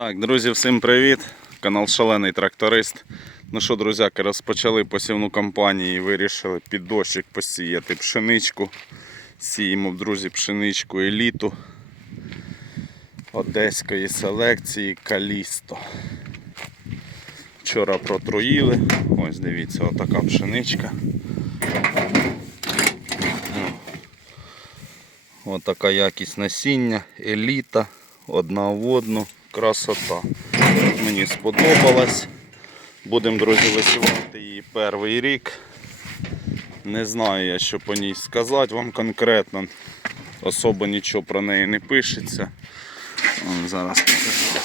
Так, друзі, всім привіт! Канал Шалений Тракторист. Ну що, друзяки, розпочали посівну кампанію і вирішили під дощик посіяти пшеничку. Сіємо, друзі, пшеничку еліту одеської селекції Калісто. Вчора протруїли. Ось дивіться, отака пшеничка. Отака якість насіння, еліта, одна в одну, красота. Мені сподобалась. Будемо, друзі, висівати її перший рік. Не знаю я, що по ній сказати вам конкретно. Особо нічого про неї не пишеться. Вон, зараз покажу.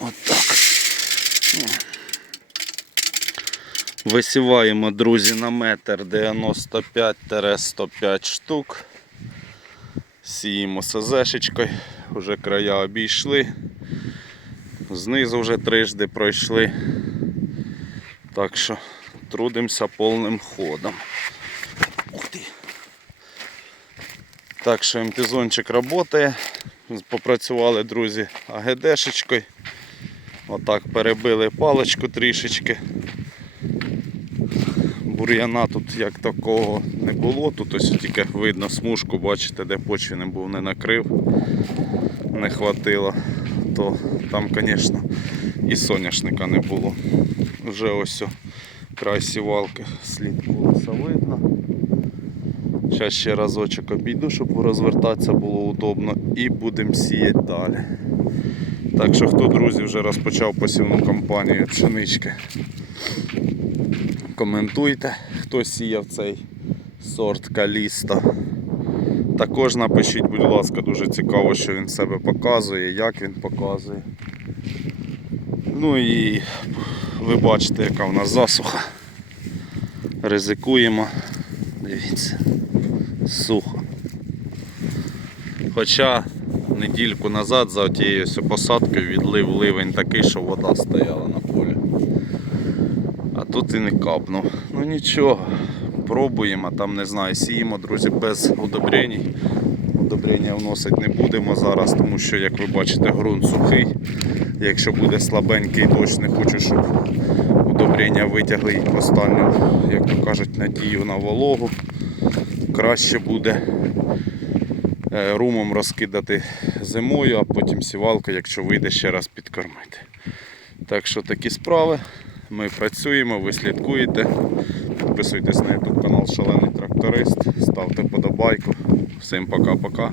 От так. Висіваємо, друзі, на метр 95-105 штук. Сіємо СЗшечкою, вже края обійшли. Знизу вже трижди пройшли. Так що трудимося повним ходом. Ух ти. Так що МТЗончик працює. Попрацювали, друзі, АГДшечкою. Отак перебили паличку трішечки. Бур'яна тут як такого не було. Тут ось тільки видно смужку, бачите, де почві не був, не накрив, не хватило, то там, звісно, і соняшника не було. Вже ось край сівалки слід колеса видно. Зараз ще разочок обійду, щоб розвертатися було удобно і будемо сіяти далі. Так що хто, друзі, вже розпочав посівну кампанію пшенички, коментуйте, хто сіяв цей сорт Каліста. Також напишіть, будь ласка, дуже цікаво, що він себе показує, як він показує. Ну і ви бачите, яка в нас засуха. Ризикуємо. Дивіться, сухо. Хоча недільку назад за тією посадкою відлив ливень такий, що вода стояла на. А тут і не капнув. Ну нічого, пробуємо, там не знаю, сіємо, друзі, без удобрень. Удобрення вносити не будемо зараз, тому що, як ви бачите, ґрунт сухий. Якщо буде слабенький дощ, не хочу, щоб удобрення витягли і останню, як то кажуть, надію на вологу. Краще буде е, румом розкидати зимою, а потім сівалка, якщо вийде ще раз підкормити. Так що такі справи. Ми працюємо, ви слідкуєте. Підписуйтесь на YouTube канал Шалений Тракторист, ставте подобайку. Всім пока-пока.